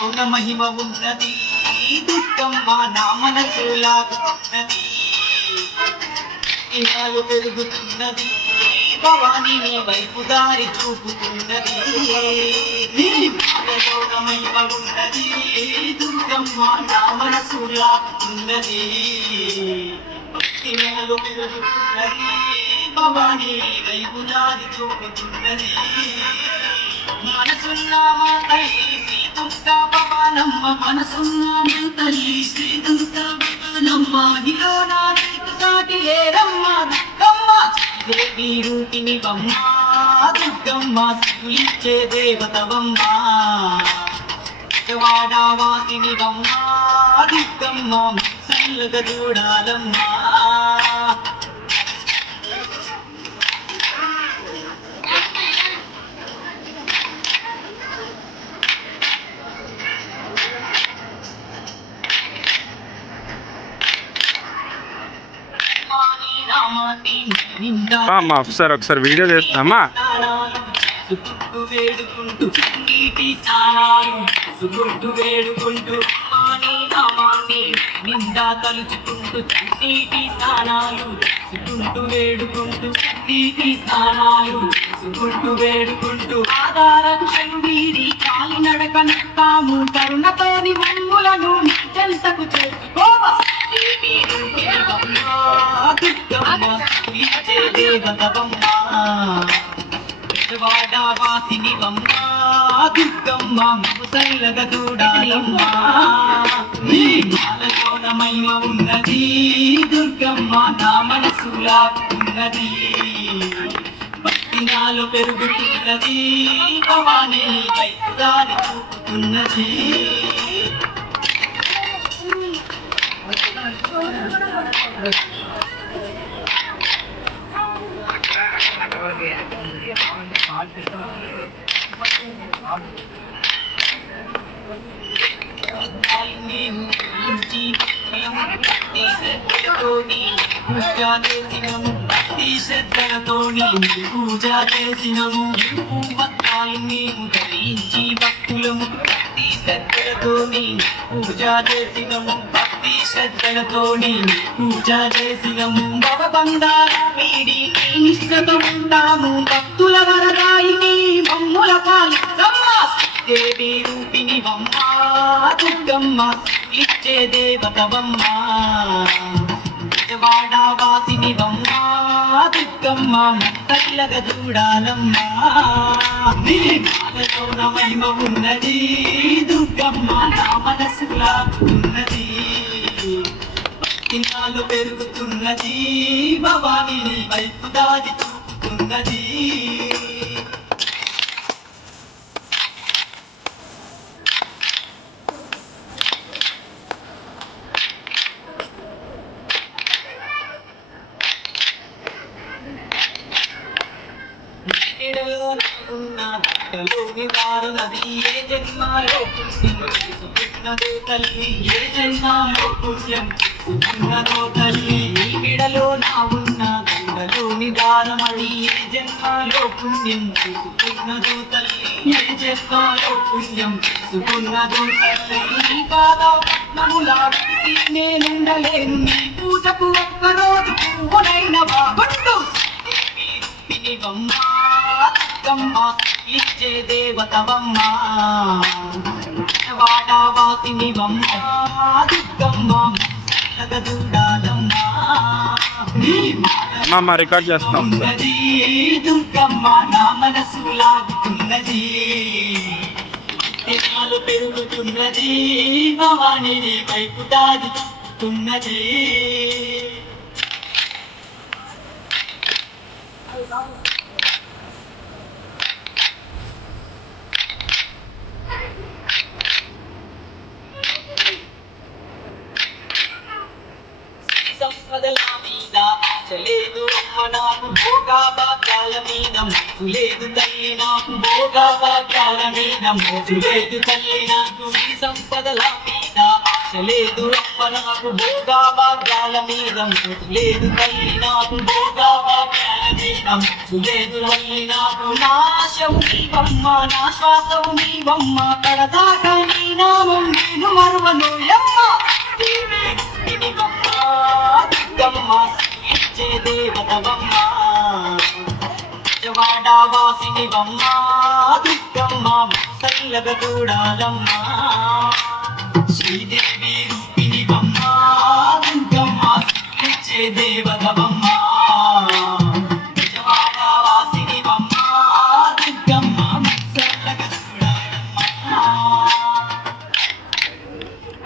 మనలోన మహిమ ఉన్నది దుర్గమ్మ నా మనసు లాగుతున్నది ఇనాలు పెరుగుతున్నది భవాని నీ వైపు దారి చూపుతున్నది మనలోన మహిమ ఉన్నది దుర్గమ్మ నా మనసు లాగుతున్నది ఇనాలు పెరుగుతున్నది భవాని నీ వైపు దారి చూపుతున్నది మనసున్న మా తల్లి శ్రీ దుర్గా భవానమ్మ మనసున్న మా తల్లి శ్రీ దుర్గా భవానమ్మ ఇలో నా నీకు సాటి లేరమ్మ దుర్గమ్మ దేవి రూపిణి బమ్మ దుర్గమ్మ సిగులిచ్చే దేవతవమ్మ వాడావాసిని బమ్మ దుర్గమ్మ చల్లగా చూడాలమ్మ మా ఆఫీసర్ ఒకసారి వీడియో చేస్తామా వేడుకుంటూ నీటి చాలాలు వేడుకుంటూ నామాన్ని నిండా తలుచుకుంటూ నీటి స్నానాలు వేడుకుంటూ నీటి స్నానాలు వేడుకుంటూ ఆధారక్షలు వీరి కాలి నడకనెత్తాము కరుణతోని మమ్ములను చెంతకు చేసుకోవా వాడావాసిని బమ్మ దుర్గమ్మ ముసల్లగా చూడాలమ్మ నాలోన మహిమ ఉన్నది దుర్గమ్మ నా మనసు లాగుతున్నది భక్తి నాలో పెరుగుతున్నది భవాని వైపు దారి చూపుతున్నది పూజ చేసినము వస్త్రాలు మేము ధరించి భక్తులము భక్తి శ్రద్ధలతోని పూజ చేసినము భక్తి శ్రద్ధలతోని పూజ చేసినము భవబంధాలు వీడి నిష్ఠతో ఉంటాము భక్తుల వరదాయిని మమ్ముల పాలిస్తమ్మ దేవి రూపిణి బమ్మ దుర్గమ్మ ఇచ్చే దేవతవమ్మ వాడావాసిని బమ్మ దుర్గమ్మ తల్లగా చూడాలమ్మ నాలోన మహిమ ఉన్నది దుర్గమ్మ నా మనసు లాగుతున్నది భక్తినాలు పెరుగుతున్నది భవాని నీ వైపు దారి చూపుతున్నది నది ఏ జన్మలో పుణ్యం చేసుకున్నదో తల్లి ఏ జన్మలో పుణ్యం చేసుకున్నదో తల్లి నీ బిడలో నా ఉన్న గంగలోని దారమణి ఏ జన్మలో పుణ్యం చేసుకున్నదో తల్లి ఏ జన్మలో పుణ్యం చేసుకున్నదో తల్లి నీ పాద పద్మములా నేనుండలేను నీ పూజకు ఒక్కరోజు పువ్వునైన బాగుండు దుర్గమ్మ ఇచ్చే దేవతవమ్మ వాడావాసిని బమ్మ దుర్గమ్మ మా రికార్డ్ చేస్తాం దుర్గమ్మ నా మనసు లాగుతున్నది పెరుగుతున్నది భవాని వైపు దాచుతున్నది సంపదల మీద ఆశలేదు అమ్మ నాకు భోగా భాగ్యాల మీద మోజు లేదు తల్లి నాకు భోగా భాగ్యాల మీద మోజు లేదు తల్లి నాకు ఈ సంపదల మీద ఆశలేదు అమ్మ నాకు భోగా భాగ్యాల మీద మోజు లేదు తల్లి నాకు భోగా భాగ్యాల మీద మోజు లేదు తల్లి నాకు నా ఆశవు నీవమ్మ నా శ్వాసవు నీవమ్మ కడదాకా నీ నా వాసినివమ్మ దుర్గమ్మ చల్లగా చూడాలమ్మా శ్రీదేవి రూపిణివమ్మ దుర్గమ్మ ఇచ్చే దేవతవమ్మ